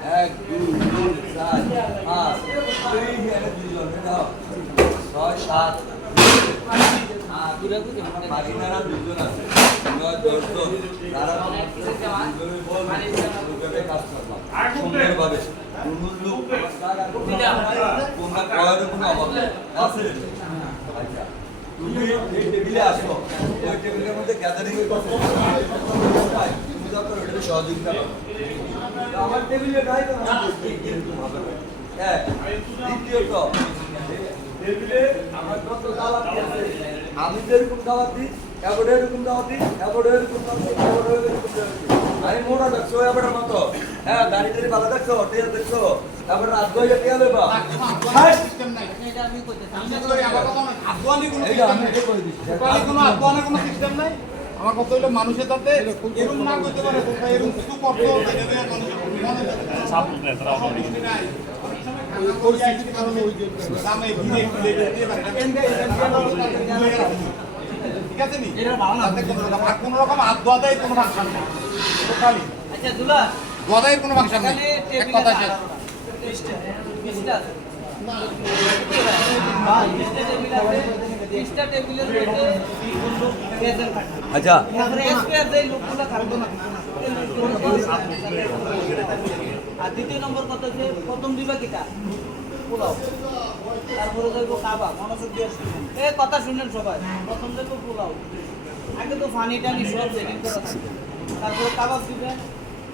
এক, দুই, তিন, চার, পাঁচ দুজন আছে। কাজ করলাম সুন্দরভাবে। কোনো অভাব। আছে? তুমি এই টেবিলে আসো। ওই টেবিলের মধ্যে গ্যাদারিং হ্যাঁ আমি তো এরকম দাওয়াত দিই এবারে এরকম দাওয়াত দিই এবারে এরকম আমি মোটা দেখছ এবারে মতো হ্যাঁ গাড়ি টাড়ি ভালো দেখছ টেল দেখছ তারপরে রাত হ্যাঁ আমি করতেছি আমি কোনো সিস্টেম নাই আমার কথা হলো মানুষের তাতে এরকম না করতে পারে এরকম কিছু। ওই পরিস্থিতির কারণে ওই যে দামে ঘিরে ঘিরে ঠিক আছে নি? কোনো রকম- হাত কোনো ফাংশন নেই। আচ্ছা দুলা। কোনো ফাংশন নেই। এখানে এক কথা শেষ। আচ্ছা। তারপরে দেখব এ কথা শুনেন সবাই প্রথম দেখব পোলাও আগে তো ফানি টানি সব করা তারপরে কাবাব দিবেন,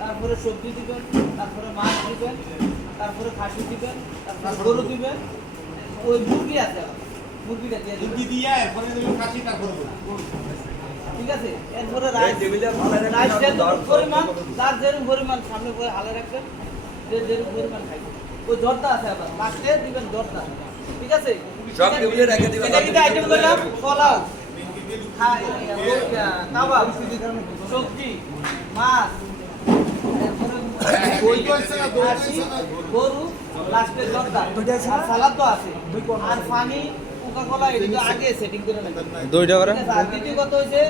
তারপরে সবজি দিবেন, তারপরে মাছ দিবেন তারপরে খাসি দিবেন তারপরে গরু দিবেন ওই মুরগি আছে মুরগিটা দিয়ে মুরগি দিয়ে এরপরে তারপরে ঠিক আছে? এরপরে রাইস টেবিলে ভালো রাখবেন, রাইস আপনি যেরকম দর- পরিমাণ যার যেরকম পরিমাণ সামনে করে হালে রাখবেন যে যেরকম পরিমাণ খাইবে ওই জর্দা আছে আবার লাস্টে দিবেন জর্দা। ঠিক আছে? সব টেবিলে রেখে দিবেন। এটা কিন্তু আইটেম করলাম পোলাও। খা- কাবাব সবজি মাছ এরপরে দই তো আছে না, দই তো আছে খাসি। গরু লাস্টে জর্দা আর সালাদ তো আছে। আর পানি কোকা কোলা এটা আগে সেটিং করে নেবেন দুইটা করে? ঠিক আছে, আর দ্বিতীয় কথা হচ্ছে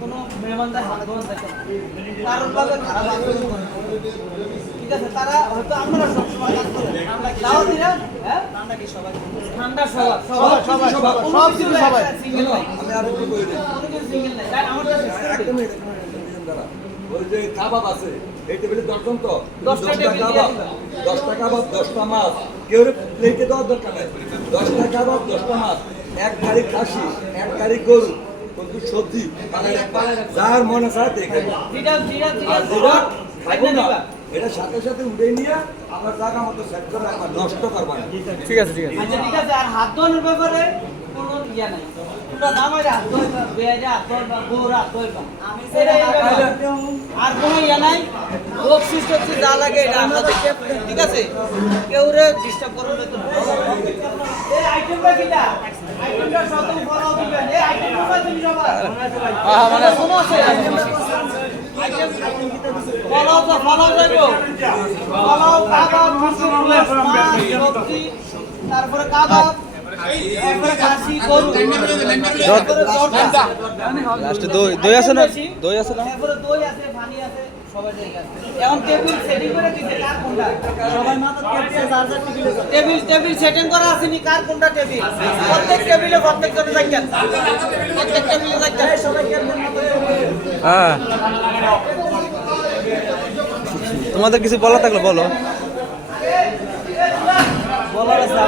কোনো মেহমানদার হাত ধোয়া থাকে না। কারোর লগে খারাপ আচরণ করে। ঠিক আছে তারা হয়তো আমরা সবসময় কাজ করি। তাও দিরা হ্যাঁ? ঠান্ডা সবার সবার সবার, সবার, কোনো সব কিছু সবার। একটা single নাই। আমি আর একটু বলে দিই single নাই। তাই আমারটা শেষ করে মিনিট দাঁড়া। ওই যে কাবাব আছে এই টেবিলে দশজন তো। দশটা কাবাব দশটা কাবাব দশটা মাছ। কেউ প্লেটে দেওয়ার দরকার নাই। দশটা কাবাব দশটা মাছ। এক গাড়ি খাসি এক গাড়ি গরু কত সবজি যার মনে চায় দেখে আর যেটা খাব না। এটা সাথে সাথে উঠে নিয়ে আমার জায়গা মতো সেট করে রাখবা। নষ্ট করবা ঠিক আছে ঠিক আছে। আচ্ছা ঠিক আছে। আর হাত ধোয়ানোর ব্যাপারে কোনো ইয়া নাই। আর কোনো ইয়া নাই। রোগ সৃষ্টি হচ্ছে যা লাগে এটা ঠিক আছে? কেউ রে ডিস্টার্ব করবে। তো মানে ফলো তো যাইবো। তারপরে কাবাব। তারপরে খাসি গরু তারপরে জর্দা লাস্টে দই দই আছে না? দই আছে না? দই আছে পানি আছে সবাই জায়গা আছে এখন টেবিল সেটিং করে দিতে কার কোনটা? সবাই মাথা টেবিল সেটিং করা আছে নি কার কোনটা টেবিল প্রত্যেক টেবিলে প্রত্যেক জনে প্রত্যেক টেবিলে হ্যাঁ। তোমাদের কিছু বলা থাকলে বলো। বলার আছে